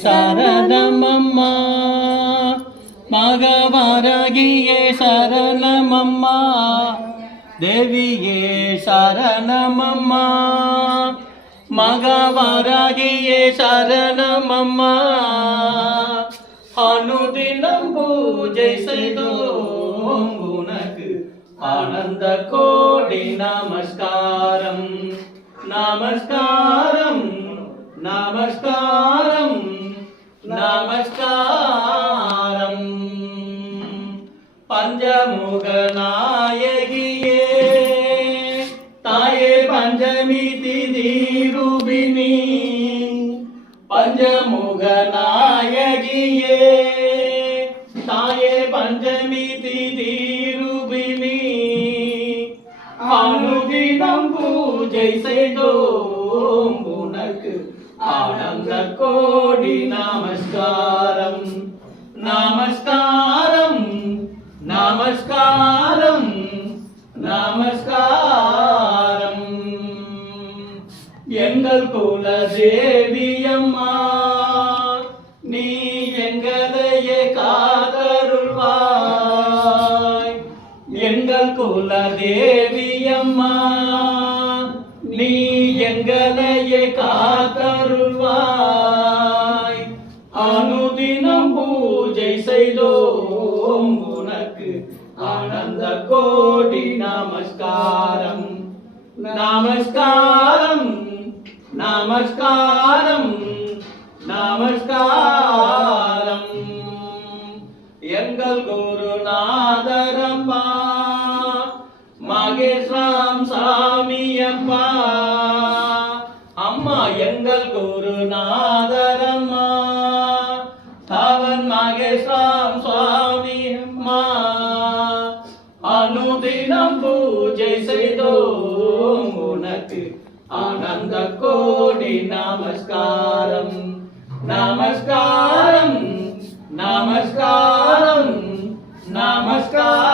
சரணமம்மா மகவாராகியே சரணமம்மா தேவியே சரணமம்மா மகவாராகியே சரணமம்மா அனுதினம் பூஜை செய்தோம் உனக்கு ஆனந்த கோடி நமஸ்காரம் நமஸ்காரம் நமஸ்காரம் நமஸ்காரம் பஞ்சமுக நாயகியே தாயே பஞ்சமி திதி ரூபிணி பஞ்சமுக நாயகியே தாயே பஞ்சமி திதி ரூபிணி அனுதினம் பூஜை செய்தோம் உனக்கு ஆனந்த கோடி நமஸ்காரம் நமஸ்காரம் நமஸ்காரம் நமஸ்காரம் எங்கள் குல தேவியம்மா நீ எங்களையே காதருள்வாய் எங்கள் குல தேவியம்மா நீ எங்களையே காத்தருள்வாய் அனுதினம் பூஜை செய்தோம் உனக்கு ஆனந்த கோடி நமஸ்காரம் நமஸ்காரம் நமஸ்காரம் நமஸ்காரம் எங்கள் குருநாதரப்பா மகேஸ்வரம் சாமியப்பா அம்மா எங்கள் குருநாதரம்மா அவன் மகேஸ்வரம் சுவாமி அம்மா அனுதினம் பூஜை செய்தோம் உனக்கு ஆனந்த கோடி நமஸ்காரம் நமஸ்காரம் நமஸ்காரம் நமஸ்காரம்